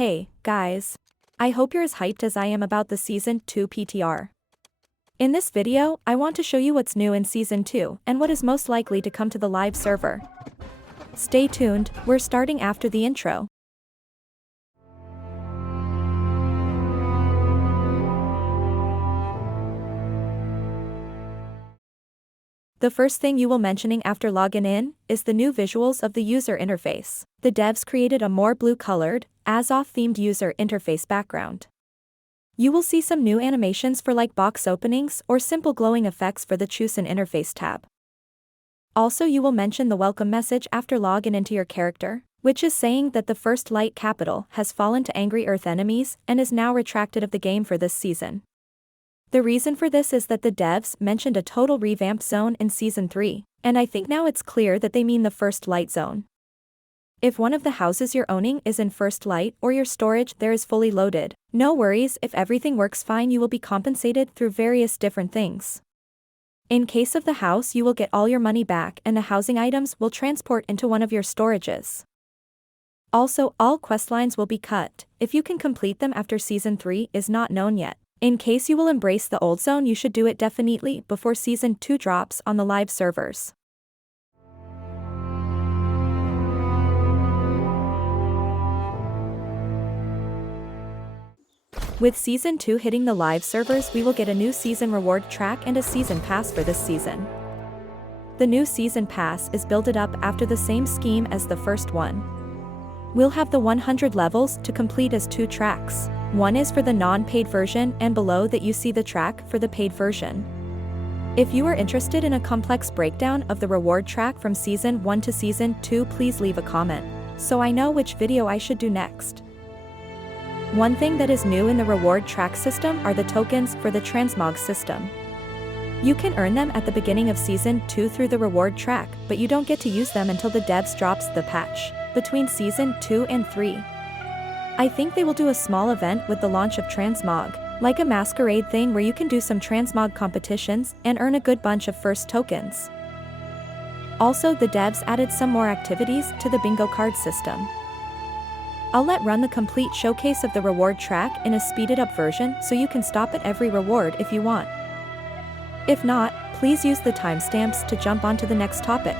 Hey, guys. I hope you're as hyped as I am about the Season 2 PTR. In this video, I want to show you what's new in Season 2 and what is most likely to come to the live server. Stay tuned, we're starting after the intro. The first thing you will mentioning after logging in is the new visuals of the user interface. The devs created a more blue-colored, Azoth-themed user interface background. You will see some new animations for like box openings or simple glowing effects for the Choose an Interface tab. Also, you will mention the welcome message after logging into your character, which is saying that the first light capital has fallen to angry Earth enemies and is now retracted of the game for this season. The reason for this is that the devs mentioned a total revamped zone in Season 3, and I think now it's clear that they mean the First Light zone. If one of the houses you're owning is in First Light or your storage there is fully loaded, no worries, if everything works fine you will be compensated through various different things. In case of the house you will get all your money back and the housing items will transport into one of your storages. Also, all questlines will be cut, if you can complete them after Season 3 is not known yet. In case you will embrace the old zone you should do it definitely before Season 2 drops on the live servers. With Season 2 hitting the live servers we will get a new season reward track and a season pass for this season. The new season pass is built up after the same scheme as the first one. We'll have the 100 levels to complete as 2 tracks. One is for the non-paid version and below that you see the track for the paid version. If you are interested in a complex breakdown of the reward track from Season 1 to Season 2 please leave a comment, so I know which video I should do next. One thing that is new in the reward track system are the tokens for the transmog system. You can earn them at the beginning of Season 2 through the reward track, but you don't get to use them until the devs drops the patch between Season 2 and 3. I think they will do a small event with the launch of transmog, like a masquerade thing where you can do some transmog competitions and earn a good bunch of first tokens. Also, the devs added some more activities to the bingo card system. I'll run the complete showcase of the reward track in a speeded up version so you can stop at every reward if you want. If not, please use the timestamps to jump onto the next topic.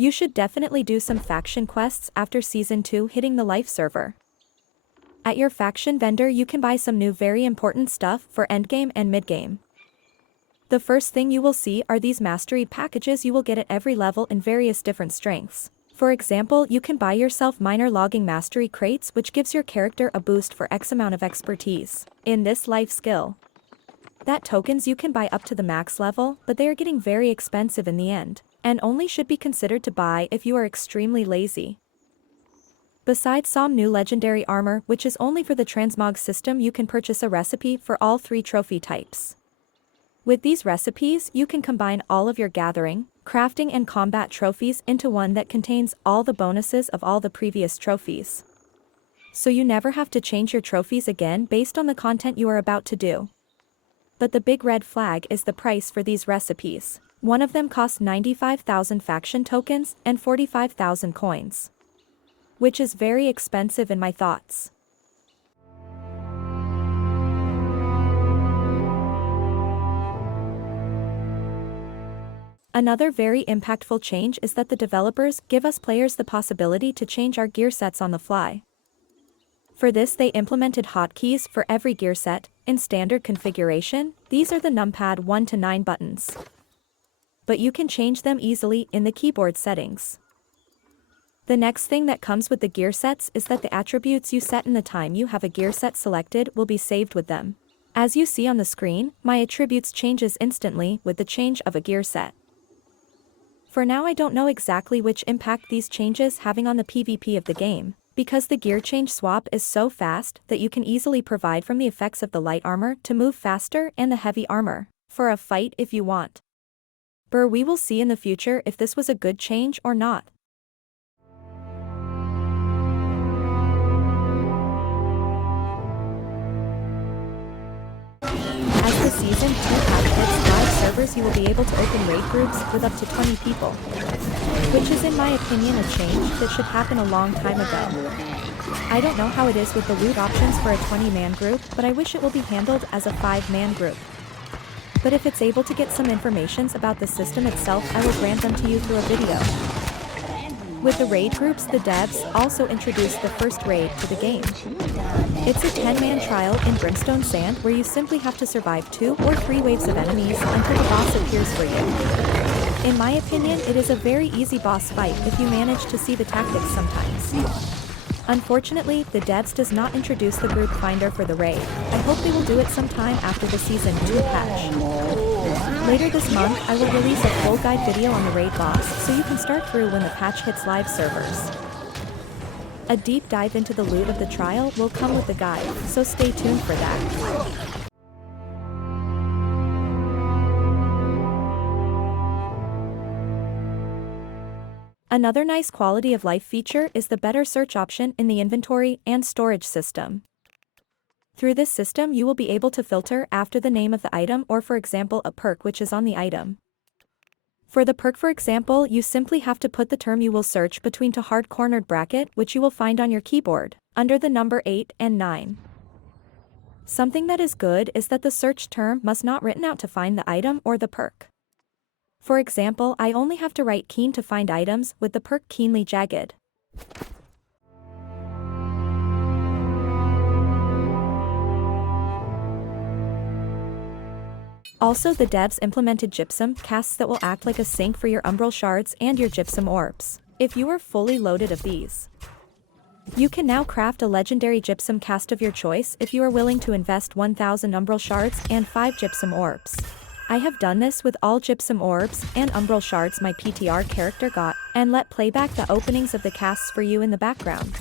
You should definitely do some faction quests after Season 2 hitting the life server. At your faction vendor you can buy some new very important stuff for endgame and midgame. The first thing you will see are these mastery packages you will get at every level in various different strengths. For example, you can buy yourself minor logging mastery crates, which gives your character a boost for X amount of expertise in this life skill. That tokens you can buy up to the max level, but they are getting very expensive in the end, and only should be considered to buy if you are extremely lazy. Besides some new legendary armor, which is only for the transmog system, you can purchase a recipe for all 3 trophy types. With these recipes, you can combine all of your gathering, crafting and combat trophies into one that contains all the bonuses of all the previous trophies. So you never have to change your trophies again based on the content you are about to do. But the big red flag is the price for these recipes. One of them costs 95,000 faction tokens and 45,000 coins. Which is very expensive in my thoughts. Another very impactful change is that the developers give us players the possibility to change our gear sets on the fly. For this they implemented hotkeys for every gear set. In standard configuration, these are the numpad 1 to 9 buttons. But you can change them easily in the keyboard settings. The next thing that comes with the gear sets is that the attributes you set in the time you have a gear set selected will be saved with them. As you see on the screen, my attributes changes instantly with the change of a gear set. For now I don't know exactly which impact these changes having on the PvP of the game, because the gear change swap is so fast that you can easily provide from the effects of the light armor to move faster and the heavy armor, for a fight if you want. We will see in the future if this was a good change or not. As the Season 2 patch hits live servers, you will be able to open raid groups with up to 20 people. Which is in my opinion a change that should happen a long time ago. I don't know how it is with the loot options for a 20-man group, but I wish it will be handled as a 5-man group. But if it's able to get some informations about the system itself, I will grant them to you through a video. With the raid groups, the devs also introduced the first raid to the game. It's a 10-man trial in Brimstone Sand where you simply have to survive 2 or 3 waves of enemies until the boss appears for you. In my opinion, it is a very easy boss fight if you manage to see the tactics sometimes. Unfortunately, the devs does not introduce the group finder for the raid. I hope they will do it sometime after the Season 2 patch. Later this month, I will release a full guide video on the raid boss, so you can start through when the patch hits live servers. A deep dive into the loot of the trial will come with the guide, so stay tuned for that. Another nice quality of life feature is the better search option in the inventory and storage system. Through this system you will be able to filter after the name of the item or for example a perk which is on the item. For the perk for example you simply have to put the term you will search between to hard cornered bracket which you will find on your keyboard, under the number 8 and 9. Something that is good is that the search term must not written out to find the item or the perk. For example, I only have to write keen to find items with the perk keenly jagged. Also the devs implemented Gypsum casts that will act like a sink for your umbral shards and your gypsum orbs, if you are fully loaded of these. You can now craft a legendary gypsum cast of your choice if you are willing to invest 1000 umbral shards and 5 gypsum orbs. I have done this with all gypsum orbs and umbral shards my PTR character got, and let playback the openings of the casts for you in the background.